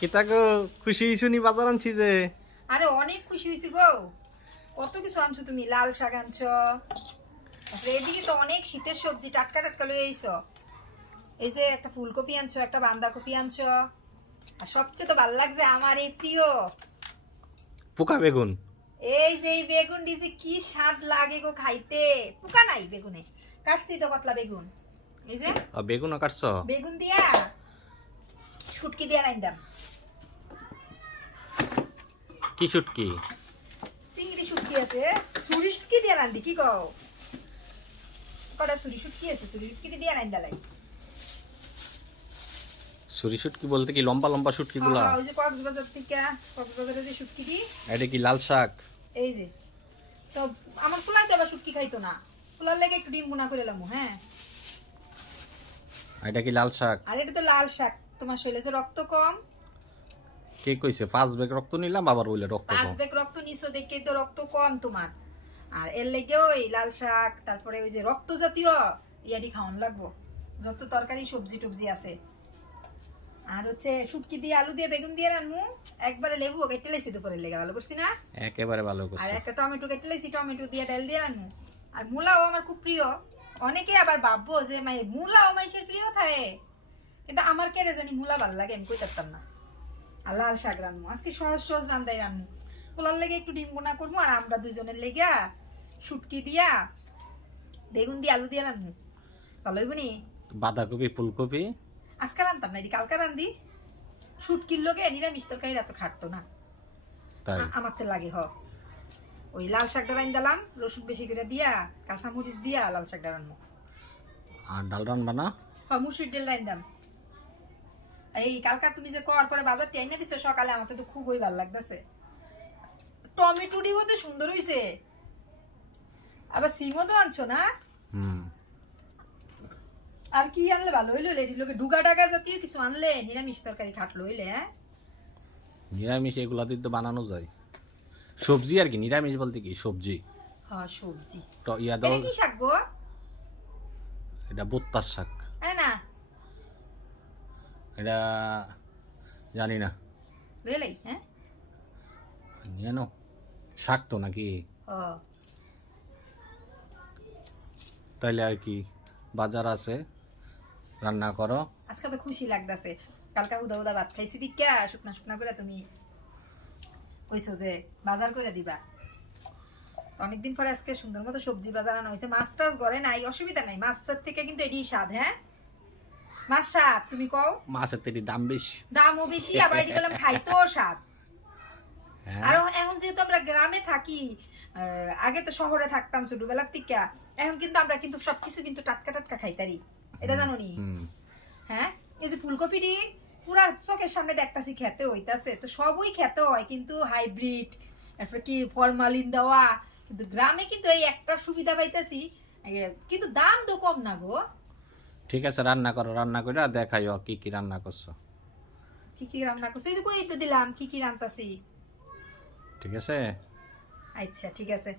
কিতা গো খুশি হইছো নি বাজার আনছি যে? আরে অনেক খুশি হয়েছি গো। কত কিছু আনছো তুমি? লাল শাক আনছো। এদিকে তো অনেক শীতের সবজি টাটকা টাটকা লয়ে আইছো। এই যে একটা ফুলকপি আনছো একটা বাঁধাকপি আনছো। আর সবচেয়ে তো ভালো লাগছে আমার এই প্রিয়। পোকা বেগুন? এই যে এই বেগুন ডিজে কি স্বাদ লাগে গো খাইতে। পোকা নাই বেগুনে। কাটছি তো পাতলা বেগুন। এই যে আ, বেগুনও কাটছ? বেগুন দিয়া শুটকি দিয়া রাইন্দাম। কি শুটকি? চিংড়ি শুটকি আছে। সুরি শুটকি দিয়া রান্ধি কি কও? কটা সুরি শুটকি আছে সুরি শুটকি দিয়া সুরি শুটকি বলতে কি লম্বা লম্বা শুটকি গুলা ওই যে কক্সবাজার থেকে কক্সবাজারে যে শুটকি দি। এটা কি লাল শাক? এই যে। তো আমার ফুলাতে আবার শুটকি খাইতো না। ফুলার লেগে একটু ডিম বোনা করে এলাম হ্যাঁ। এটা কি লাল শাক? আর এটা তো লাল শাক। তোমার শরীরে যে রক্ত কম কে কইছে? পাঁচ বেগ রক্ত নিলাম আবার বলে রক্ত পাঁচ ব্যাগ রক্ত নিছো দেখে তো রক্ত কম তোমার। আর এর লেগে ওই লাল শাক তারপরে ওই যে রক্ত জাতীয় ইয়াডি খাওয়ান লাগবো। যত তরকারি সবজি টবজি আছে। আর হচ্ছে শুটকি দিয়ে আলু দিয়ে বেগুন দিয়ে রান্নু। একবারে লেবু কেটে লাইছি তো করে লেগে ভালো করছি না? একেবারে ভালো আর একটা টমেটো কেটে লাইছি টমেটো দিয়ে ডাল দিয়ে রান্নু। আর মূলাও আমার খুব প্রিয়। অনেকে আবার ভাববো যে মাই মূলাও মাইসের প্রিয় থাকে। কিন্তু আমার কেড়ে জানি মূলা ভালো লাগে আমি কই না। আর লাল শাক রান্নু। আজকে সহজ সহজ রান্দাই রান্নু। পোলার লেগে একটু ডিম বোনা করব আর আমরা দুজনের লেগে শুটকি দিয়া বেগুন দিয়ে আলু দিয়ে রান্নু। ভালো হইব নি? বাঁধাকপি ফুলকপি। আজকে রান্তাম না এটি কালকে রান্ধি শুটকির লোকে নিরামিষ তরকারি এত খাটতো না। আমার তো লাগে হ। ওই লাল শাকটা রান দিলাম রসুন বেশি করে দিয়া কাঁচামরিচ দিয়া লাল শাকটা রান্নু। আর ডাল রান্না না? হ মুসুর ডাল রান দাম এই কালকা তুমি যে করার পরে বাজার টেনে দিছো সকালে আমার তো খুবই ভালো লাগতেছে। টমেটো ডিও তো সুন্দর হইছে। আবার সিমও তো আনছো না? হুম। আর কি আনলে ভালো হইল? লেডিগুলোকে ডুগা ডাগা জাতীয় কিছু আনলে নিরামিষ তরকারি খাটলো হইলে হ্যাঁ? নিরামিষ এগুলা দিয়ে তো বানানো যায়। সবজি আর কি নিরামিষ বলতে কি? সবজি। হ্যাঁ সবজি। তো ইয়া দাও কি শাক গো? এটা বোত্তার শাক। এটা জানি না। লইলাই হ্যাঁ? নাও শাক তো নাকি তাইলে আর কি বাজার আছে রান্না করো। আজকে তো খুশি লাগতাছে। কালকা উদা উদা ভাত খাইছি দিকা শুকনা শুকনা করে তুমি কইছো যে বাজার করে দিবা। অনেকদিন পরে আজকে সুন্দর মতো সবজি বাজার আনা হয়েছে। মাছ টাছ ঘরে নাই অসুবিধা নাই। মাছের থেকে কিন্তু এটি স্বাদ হ্যাঁ? মাছ স্বাদ তুমি কও? মাছের তেটি দাম বেশি। দামও বেশি আবার এটি বললাম খাইতেও স্বাদ। হ্যাঁ। আর এখন যেহেতু আমরা গ্রামে থাকি আগে তো শহরে থাকতাম ছোটবেলার থেকে এখন কিন্তু আমরা কিন্তু সবকিছু কিন্তু টাটকা টাটকা খাইতারি। এটা জানো নি হ্যাঁ? এই যে ফুলকপিটি পুরা চোখের সামনে দেখতাছি খেতে হইতাছে তো সবই খেতে হয় কিন্তু হাইব্রিড তারপরে কি ফরমালিন দেওয়া কিন্তু গ্রামে কিন্তু এই একটা সুবিধা পাইতাছি কিন্তু দাম তো কম না গো। ঠিক আছে রান্না করো রান্না করে দেখাইও কি কি রান্না করছ। কি কি রান্না করছ? এই তো দিলাম কি কি রান্তাছি। ঠিক আছে? আচ্ছা ঠিক আছে।